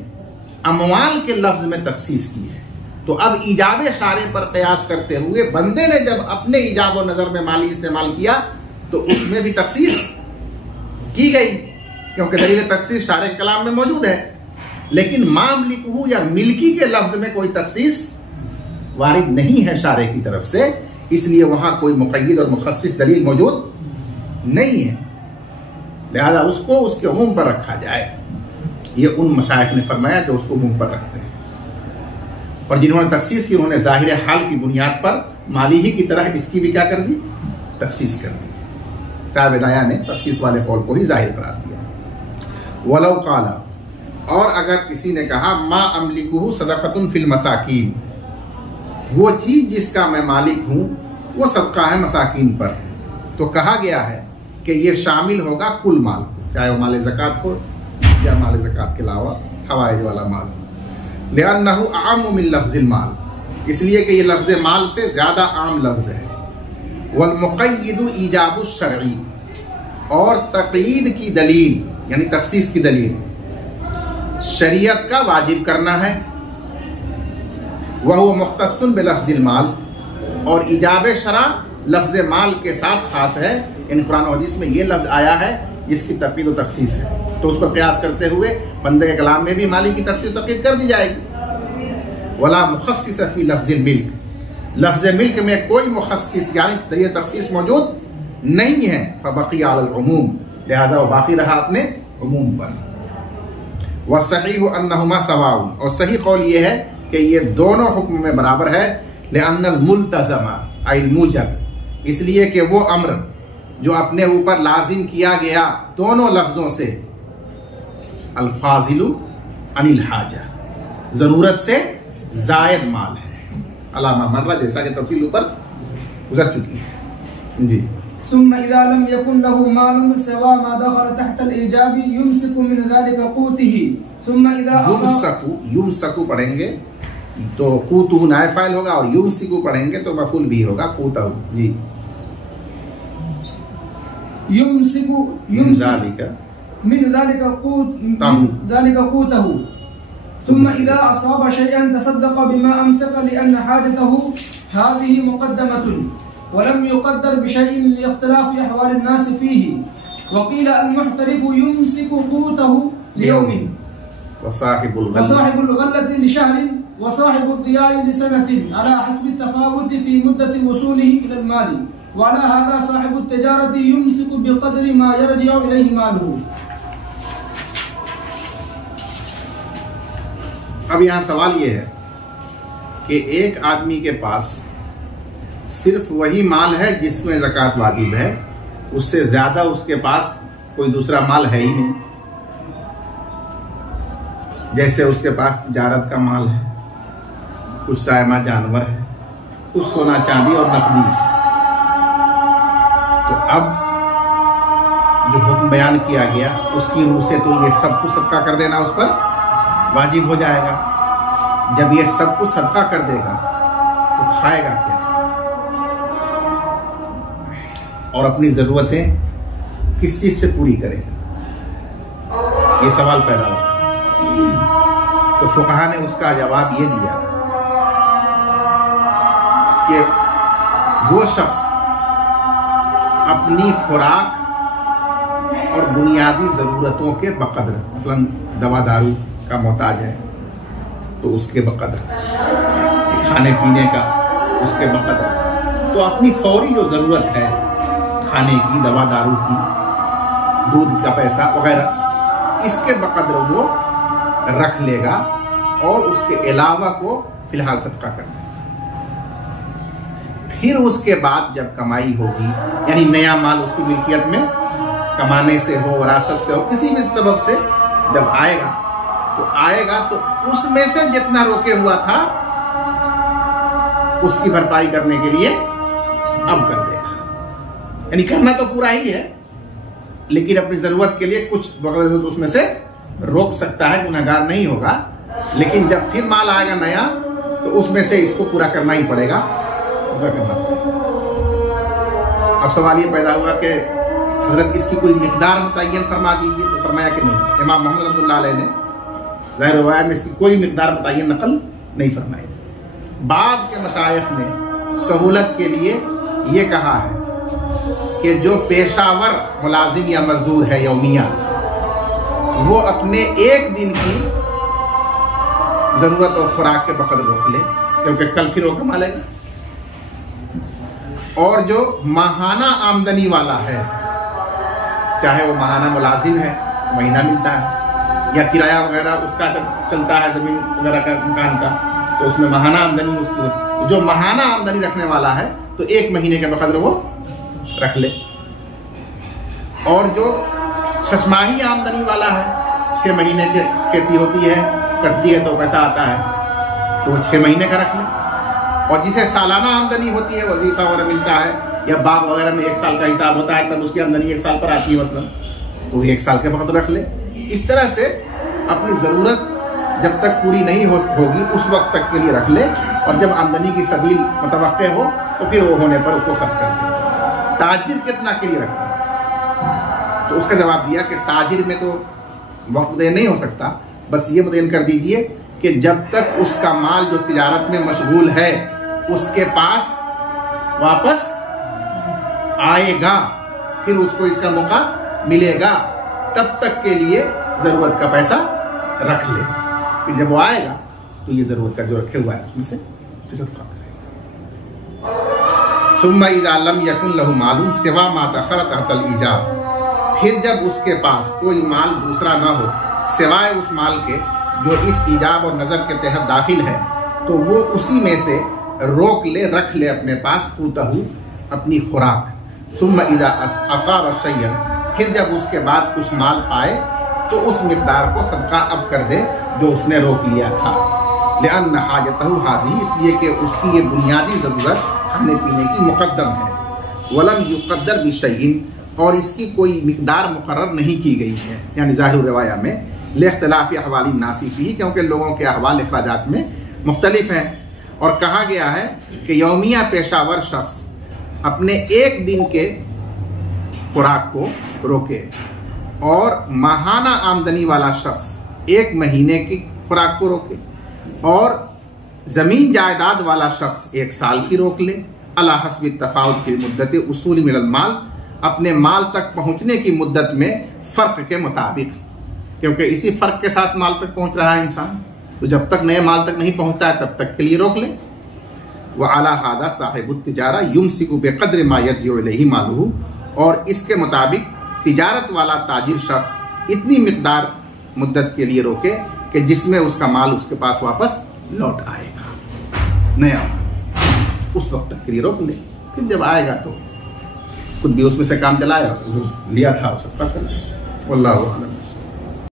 अमवाल के लफ्ज में तखसीस की है। तो अब ईजाब शारे पर कयास करते हुए बंदे ने जब अपने ईजाब और नजर में माली इस्तेमाल किया तो उसमें भी तखसीस की गई, क्योंकि दलील तखसीस शारे के कलाम में मौजूद है। लेकिन मामलिकहू या मिल्की के लफ्ज में कोई तखसीस वारिद नहीं है शारे की तरफ से, इसलिए वहां कोई मुक़य्यद और मुखस्सिस दलील मौजूद नहीं है, लिहाजा उसको उसके उमूम पर रखा जाए। ये उन मशाइख ने फरमाया जो उसको उमूम पर रखते हैं, और जिन्होंने तखसीस की उन्होंने ज़ाहिर हाल की बुनियाद पर माली ही की तरह इसकी भी क्या कर दी, तखसीस कर दी। ताबिदाया ने तखसीस वाले कौल को ही जाहिर करार दिया। वलौ काला, और अगर किसी ने कहा मा अमलिकुहु सदक़तुन फिल मसाकीन, वो चीज जिसका मैं मालिक हूं वो सदका है मसाकीन पर, तो कहा गया है कि ये शामिल होगा कुल माल को, चाहे वो माल ज़कात हो या माल ज़कात के अलावा हवाइज वाला माल। लिअन्नहु आम मिन लफ्ज़िल माल, इसलिए कि ये लफ्ज़ माल से ज्यादा आम लफ्ज़ है। वल मुक़य्यिदु ईजाबु शरई, और तक़यीद की दलील यानी तखसीस की दलील शरीयत का वाजिब करना है। वह मुख्तस्सुन बिलफ्ज़िल माल, और ईजाब शरा लफ्ज़ माल के साथ खास है। इन कुरान और हदीस में ये लफ्ज़ आया है जिसकी तक़यीद और तखसीस है, तो उस पर कयास करते हुए बंदे के कलाम में भी माली की तफसीर तक़यीद कर दी जाएगी। वला मुखस्सिस फी लफ्ज़िल मिल्क, लफ्ज़ मिल्क में कोई मुखस्सिस यानी दलील तखसीस मौजूद नहीं है। फबक़ी अलल उमूम, लिहाजा वो बाकी रहा अपने उमूम पर। वस्सहीहु अन्नहुमा सवाउन, और सही कौल ये है कि ये दोनों हुक्म में बराबर है। लिअन्नल मुल्तज़मा अल मूजब, इसलिए कि वो अम्र जो अपने ऊपर लाजिम किया गया दोनों लफ्जों से, अल्फाजिलु अनिल हाजा, जरूरत से जायद माल है। अलामा मर्रा, जैसा कि तफसील ऊपर गुजर चुकी है जी। सुम्मा इज़ा लम यकुन लहु मालुन सवा मा दखल तहत अल-इजाबी युमसिकु मिन ज़ालिका क़ूतिही। सुम्मा इज़ा युमसकु पढ़ेंगे तो कूतुहु नायब फाइल होगा, और युमसिकु पढ़ेंगे तो मफूल भी होगा कूतहु जी। युमसिकु मिन ज़ालिका क़ूतहु। सुम्मा इज़ा असाब शयअन तसद्दक़ बिमा अमसक लिअन्न हाजतहु हाज़िही मुक़द्दमतुन वलम युक़द्दर बिशयइन लिइख्तिलाफ़ अहवाल अन्नास फ़ीही। वक़ील अल-मुहतरिफ़ु युमसिकु क़ूतहु लियौमिन वसाहिबुल गल्लति लिशहरिन वसाहिबुद दियाइ लिसनतिन अला हस्बि तफ़ावुति फ़ी मुद्दति वसूलिही इलल माली वअला हाज़ा साहिबुत तिजारति युमसिकु बिक़दरि मा यरजिउ इलैहि मालुहु। अब यहाँ सवाल ये है कि एक आदमी के पास सिर्फ वही माल है जिसमें ज़कात वाजिब है, उससे ज्यादा उसके पास कोई दूसरा माल है ही नहीं। जैसे उसके पास तिजारत का माल है, कुछ सायमा जानवर है, कुछ सोना चांदी और नकदी है। तो अब जो हुक्म बयान किया गया उसकी रूह से तो ये सब कुछ सदका कर देना उस पर वाजिब हो जाएगा। जब ये सब कुछ सदका कर देगा तो खाएगा क्या और अपनी जरूरतें किस चीज से पूरी करेगा, ये सवाल पैदा होगा। तो फुकहा ने उसका जवाब ये दिया कि वो शख्स अपनी खुराक और बुनियादी जरूरतों के बकदर, मसलन दवा दारू का मोहताज है तो उसके बकदर, खाने पीने का उसके बकदर, तो अपनी फौरी जो जरूरत है खाने की, दवा दारू की, दूध का पैसा वगैरह, इसके बकदर वो रख लेगा और उसके अलावा को फिलहाल सदका कर देगा। फिर उसके बाद जब कमाई होगी, यानी नया माल उसकी मिल्कियत में कमाने से हो, विरासत से हो, किसी भी सबब से जब आएगा तो उसमें से जितना रोके हुआ था उसकी भरपाई करने के लिए अब कर देगा। यानी करना तो पूरा ही है, लेकिन अपनी जरूरत के लिए कुछ वक्त तो उसमें से रोक सकता है, गुनहगार नहीं होगा। लेकिन जब फिर माल आएगा नया तो उसमें से इसको पूरा करना ही पड़ेगा, पूरा करना पड़ेगा। अब सवाल ये पैदा हुआ कि हजरत इसकी कोई मिकदार मुतय्यन फरमा दीजिए, तो फरमाया कि नहीं। इमाम मोहम्मद रहमतुल्लाह अलैह ने ज़ाहिर रवायत में इसकी कोई मिकदार मुतय्यन नकल नहीं फरमाई। बाद के मशाइख ने सहूलत के लिए ये कहा है कि जो पेशावर मुलाजिम या मजदूर है यौमिया, वो अपने एक दिन की जरूरत और खुराक के बकदर रोक ले, क्योंकि कल फिर वो कमा लेगा। और जो माहाना आमदनी वाला है, चाहे वो माहाना मुलाजिम है, महीना मिलता है, या किराया वगैरह उसका चलता है जमीन वगैरह का, मकान का, तो उसमें माहाना आमदनी उसकी, जो माहाना आमदनी रखने वाला है तो एक महीने के बकदर वो रख ले। और जो छमाही आमदनी वाला है, 6 महीने की खेती होती है, कटती है तो पैसा आता है, तो वो 6 महीने का रख ले। और जिसे सालाना आमदनी होती है, वजीफा वगैरह मिलता है, या बाग वगैरह में 1 साल का हिसाब होता है, तब उसकी आमदनी 1 साल पर आती है मसलन, तो 1 साल के वक्त रख ले। इस तरह से अपनी जरूरत जब तक पूरी नहीं होगी उस वक्त तक के लिए रख ले, और जब आमदनी की सबील मुतवक्के हो तो फिर वो होने पर उसको खर्च कर दे। ताजिर कितना के लिए रखा, तो उसका जवाब दिया कि ताजिर में तो वक्त मुतय्यन नहीं हो सकता, बस ये मुतय्यन कर दीजिए कि जब तक उसका माल जो तिजारत में मशगूल है उसके पास वापस आएगा, फिर उसको इसका मौका मिलेगा, तब तक के लिए जरूरत का पैसा रख ले। फिर जब वो आएगा तो ये जरूरत का जो रखे हुआ है उसमें से सदका करेगा। सुम्मा इज़ा लम यकुन लहु मालूम सिवा मा तखर तहतल ईजाब, फिर जब उसके पास कोई माल दूसरा ना हो सिवाय उस माल के जो इस ईजाब और नजर के तहत दाखिल है, तो वो उसी में से रोक ले, रख ले अपने पास पूतहू अपनी खुराक। सुम्मा इज़ा असाब शय्यन, फिर जब उसके बाद कुछ माल पाए तो उस मिकदार को सदका अब कर दे जो उसने रोक लिया था। लिअन्न हाजतहु हाज़ी, इसलिए कि उसकी ये बुनियादी ज़रूरत खाने पीने की मुक़द्दम है। वलम युक़द्दर बिशैइन, और इसकी कोई मिकदार मुकर्रर नहीं की गई है, यानी ज़ाहिर रिवाया में लिख्तिलाफ़ि अहवालिन नासी फ़ीही, क्योंकि लोगों के अहवाल इखराजात में मुख्तलिफ हैं। और कहा गया है कि यौमिया पेशावर शख्स अपने एक दिन के खुराक को रोके, और माहाना आमदनी वाला शख्स 1 महीने की खुराक को रोके, और जमीन जायदाद वाला शख्स 1 साल की रोक ले। अला हस्बि तफाउत फी मुद्दत उसूल मिनल माल, अपने माल तक पहुंचने की मुद्दत में फर्क के मुताबिक, क्योंकि इसी फर्क के साथ माल तक पहुंच रहा है इंसान, तो जब तक नए माल तक नहीं पहुंचता है तब तक के लिए रोक ले। व अला हादा साहिबुत तिजारा युमसिकु बिक़द्रि मा यरजिउ इलैहि मालुहु, और इसके मुताबिक तिजारत वाला ताजिर शख्स इतनी मिकदार मुद्दत के लिए रोके कि जिसमें उसका माल उसके पास वापस लौट आएगा, नया उस वक्त तक के लिए रोक ले। फिर जब आएगा तो खुद भी उसमें से काम चलाया, लिया था उसे पकड़। वल्लाहु अअलम।